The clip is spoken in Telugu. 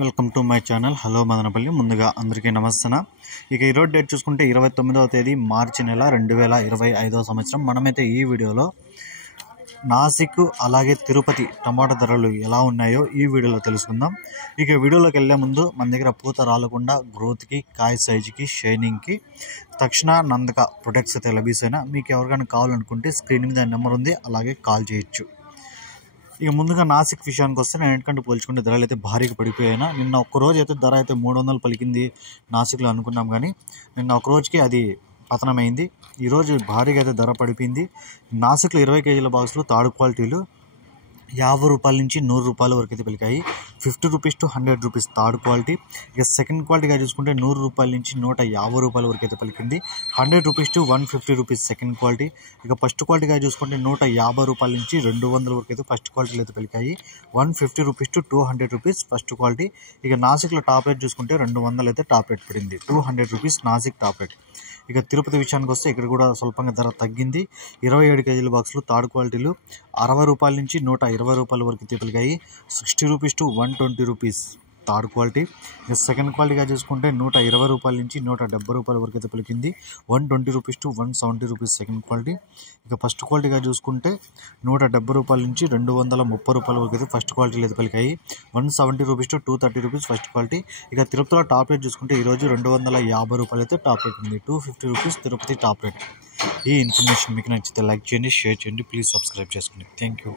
Welcome to my channel. Hello Madanapalle. ముందుగా అందరికీ నమస్తే. ఇక ఈరోజు డేట్ చూసుకుంటే 29వ తేదీ మార్చి నెల 2025వ సంవత్సరం. మనమైతే ఈ వీడియోలో నాసిక్ అలాగే తిరుపతి టమాటా ధరలు ఎలా ఉన్నాయో ఈ వీడియోలో తెలుసుకుందాం. ఇక వీడియోలోకి వెళ్ళే ముందు మన దగ్గర పూత రాలకుండా గ్రోత్కి, కాయ సైజుకి, షైనింగ్కి తక్షణ నందక ప్రొడక్ట్స్ అయితే లభిస్తాయినా. మీకు ఎవరికైనా కావాలనుకుంటే స్క్రీన్ మీద నెంబర్ ఉంది, అలాగే కాల్ చేయొచ్చు. ఇక ముందుగా నాసిక్ విషయానికి వస్తే నేను ఎందుకంటే పోల్చుకుంటే ధరలు అయితే భారీగా పడిపోయాయినా. నిన్న ఒక్కరోజు అయితే ధర అయితే 300 పలికింది నాసిక్లో అనుకున్నాం, కానీ నిన్న ఒక రోజుకి అది పతనమైంది. ఈరోజు భారీగా అయితే ధర పడిపోయింది. నాసిక్లో 20 కేజీల బాక్సులు థర్డ్ క్వాలిటీలు 50 రూపాయల నుంచి 100 రూపాయల వరకు అయితే పలికాయి. 50 rupees to 100 rupees third quality. ఇక సెకండ్ క్వాలిటీగా చూసుకుంటే 100 రూపాయల నుంచి 150 రూపాయల వరకు అయితే పలికింది. 100 rupees to 150 rupees second quality. ఇక ఫస్ట్ క్వాలిటీగా చూసుకుంటే 150 రూపాయల నుంచి 200 వరకు అయితే ఫస్ట్ క్వాలిటీలు అయితే పలికాయి. 150 rupees to 200 rupees first quality. ఇక నాసిక్లో టాప్ రేట్ చూసుకుంటే 200 అయితే టాప్ రేట్ పడింది. 200 రూపీస్ నాసిక్ టాప్ రేట్. ఇక తిరుపతి విషయానికి వస్తే ఇక్కడ కూడా స్వల్పంగా ధర తగ్గింది. 27 కేజీల బాక్సులు థర్డ్ క్వాలిటీలు 60 రూపాయల నుంచి 120 రూపాయల వరకు పలికాయి. 60 rupees to 120 rupees third quality. ఇక సెకండ్ క్వాలిటీగా చూసుకుంటే 120 రూపాయల నుంచి 170 రూపాయల వరకు అయితే పలికింది. 120 rupees to 170 rupees second quality. ఇక ఫస్ట్ క్వాలిటీగా చూసుకుంటే 170 రూపాయల నుంచి 230 రూపాయల వరకు అయితే ఫస్ట్ క్వాలిటీలు అయితే పలికాయి. 170 rupees to 230 rupees first quality. ఇక తిరుపతిలో టాప్ రేట్ చూసుకుంటే ఈరోజు 250 రూపాయలు అయితే టాప్ రేట్ ఉంది. 250 రూపీస్ తిరుపతి టాప్ రేట్. ఈ ఇన్ఫర్మేషన్ మీకు నచ్చితే లైక్ చేయండి, షేర్ చేయండి, ప్లీజ్ సబ్స్క్రైబ్ చేసుకోండి. Thank you.